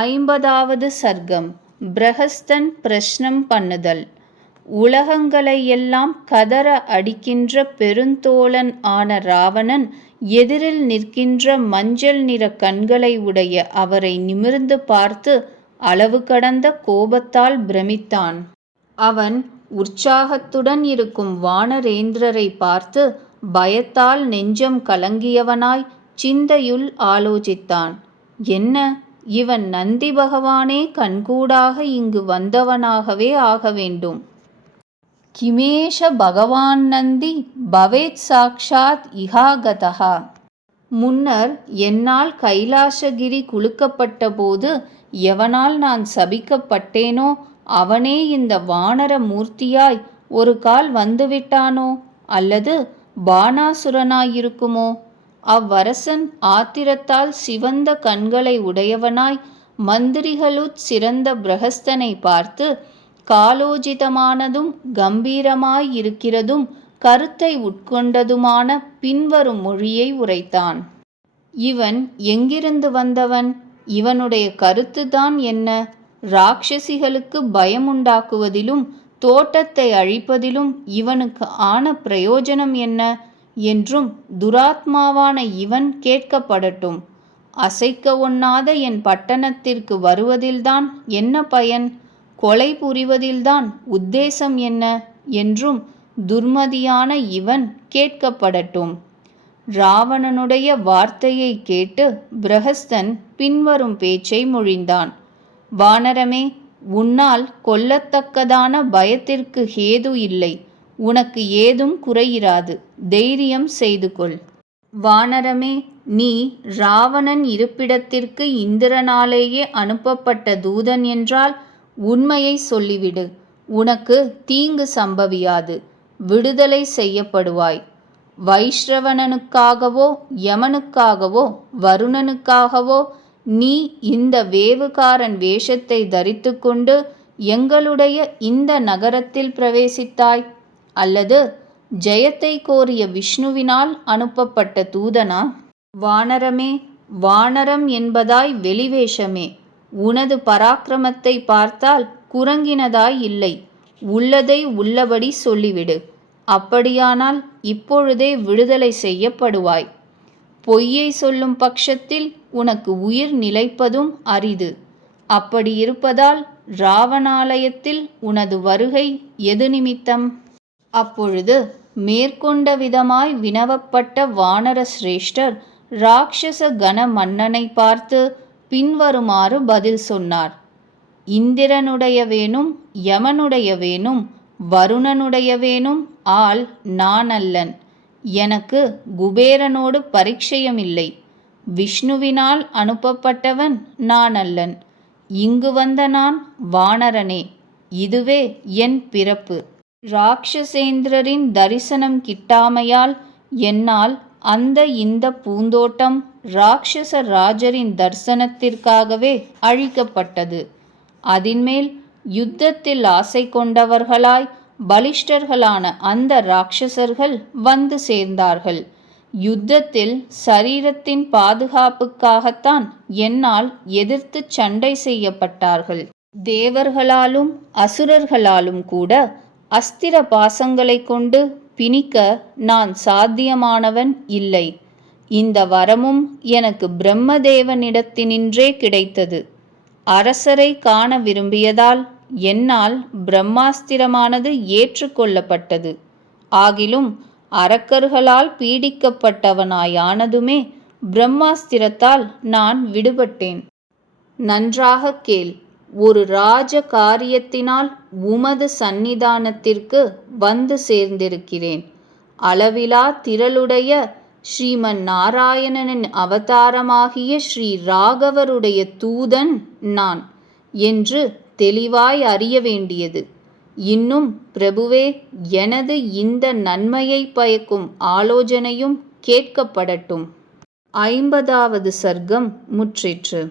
ஐம்பதாவது சர்க்கம். பிரஹஸ்தன் பிரஷ்னம் பண்ணுதல். உலகங்களையெல்லாம் கதற அடிக்கின்ற பெருந்தோளன் ஆன ராவணன் எதிரில் நிற்கின்ற மஞ்சள் நிற கண்களை உடைய அவரை நிமிர்ந்து பார்த்து அளவு கடந்த கோபத்தால் பிரமித்தான். அவன் உற்சாகத்துடன் இருக்கும் வானரேந்திரரை பார்த்து பயத்தால் நெஞ்சம் கலங்கியவனாய் சிந்தையுள் ஆலோசித்தான். என்ன, இவன் நந்தி பகவானே கண்கூடாக இங்கு வந்தவனாகவே ஆக வேண்டும். கிமேஷ பகவான் நந்தி பவேத் சாக்ஷாத் இஹாகதஹா. முன்னர் என்னால் கைலாசகிரி குலுக்கப்பட்ட போது எவனால் நான் சபிக்கப்பட்டேனோ அவனே இந்த வானர மூர்த்தியாய் ஒரு கால் வந்துவிட்டானோ, அல்லது பானாசுரனாயிருக்குமோ? அவ்வரசன் ஆத்திரத்தால் சிவந்த கண்களை உடையவனாய் மந்திரிகளுட் சிறந்த பிரஹஸ்தனை பார்த்து காலோஜிதமானதும் கம்பீரமாயிருக்கிறதும் கருத்தை உட்கொண்டதுமான பின்வரும் மொழியை உரைத்தான். இவன் எங்கிருந்து வந்தவன்? இவனுடைய கருத்துதான் என்ன? ராட்சசிகளுக்கு பயமுண்டாக்குவதிலும் தோட்டத்தை அழிப்பதிலும் இவனுக்கு ஆன பிரயோஜனம் என்ன என்றும் துராத்மாவான இவன் கேட்கப்படட்டும். அசைக்க ஒண்ணாத என் பட்டணத்திற்கு வருவதில்தான் என்ன பயன்? கொலை புரிவதில்தான் உத்தேசம் என்ன என்றும் துர்மதியான இவன் கேட்கப்படட்டும். ராவணனுடைய வார்த்தையை கேட்டு பிரஹஸ்தன் பின்வரும் பேச்சை மொழிந்தான். வானரமே, உன்னால் கொல்லத்தக்கதான பயத்திற்கு ஹேது இல்லை. உனக்கு ஏதும் குறையிராது. தைரியம் செய்து கொள். வானரமே, நீ ராவணன் இருப்பிடத்திற்கு இந்திரனாலேயே அனுப்பப்பட்ட தூதன் என்றால் உண்மையை சொல்லிவிடு. உனக்கு தீங்கு சம்பவியாது. விடுதலை செய்யப்படுவாய். வைஷ்ரவணனுக்காகவோ யமனுக்காகவோ வருணனுக்காகவோ நீ இந்த வேவுகாரன் வேஷத்தை தரித்து கொண்டு எங்களுடைய இந்த நகரத்தில் பிரவேசித்தாய்? அல்லது ஜெயத்தை கோரிய விஷ்ணுவினால் அனுப்பப்பட்ட தூதனா? வானரமே, வானரம் என்பதாய் வெளிவேஷமே. உனது பராக்கிரமத்தை பார்த்தால் குரங்கினதாய் இல்லை. உள்ளதை உள்ளபடி சொல்லிவிடு. அப்படியானால் இப்பொழுதே விடுதலை செய்யப்படுவாய். பொய்யை சொல்லும் பட்சத்தில் உனக்கு உயிர் நிலைப்பதும் அரிது. அப்படியிருப்பதால் ராவணாலயத்தில் உனது வருகை எது நிமித்தம்? அப்பொழுது மேற்கொண்ட விதமாய் வினவப்பட்ட வானர சிரேஷ்டர் ராட்சச கண மன்னனை பார்த்து பின்வருமாறு பதில் சொன்னார். இந்திரனுடையவேனும் யமனுடையவேனும் வருணனுடையவேனும் ஆள் நான் அல்லன். எனக்கு குபேரனோடு பரிச்சயமில்லை. விஷ்ணுவினால் அனுப்பப்பட்டவன் நான் அல்லன். இங்கு வந்த நான் வானரனே. இதுவே என் பிறப்பு. ராட்சசேந்திரரின் தரிசனம் கிட்டாமையால் என்னால் இந்த பூந்தோட்டம் ராட்சச ராஜரின் தரிசனத்திற்காகவே அழிக்கப்பட்டது. அதின்மேல் யுத்தத்தில் ஆசை கொண்டவர்களாய் பலிஷ்டர்களான அந்த ராட்சசர்கள் வந்து சேர்ந்தார்கள். யுத்தத்தில் சரீரத்தின் பாதுகாப்புக்காகத்தான் என்னால் எதிர்த்து சண்டை செய்யப்பட்டார்கள். தேவர்களாலும் அசுரர்களாலும் கூட அஸ்திர பாசங்களை கொண்டு பிணிக்க நான் சாத்தியமானவன் இல்லை. இந்த வரமும் எனக்கு பிரம்மதேவனிடத்தினின்றே கிடைத்தது. அரசரை காண விரும்பியதால் என்னால் பிரம்மாஸ்திரமானது ஏற்றுக்கொள்ளப்பட்டது. ஆகிலும் அரக்கர்களால் பீடிக்கப்பட்டவனாயானதுமே பிரம்மாஸ்திரத்தால் நான் விடுபட்டேன். நன்றாக கேள். ஒரு ராஜ காரியத்தினால் உமது சந்நிதானத்திற்கு வந்து சேர்ந்திருக்கிறேன். அளவிலா திரளுடைய ஸ்ரீமன் நாராயணனின் அவதாரமாகிய ஸ்ரீ ராகவருடைய தூதன் நான் என்று தெளிவாய் அறிய வேண்டியது. இன்னும் பிரபுவே, எனது இந்த நன்மையை பயக்கும் ஆலோசனையும் கேட்கப்படட்டும். 50வது சர்க்கம் முற்றிற்று.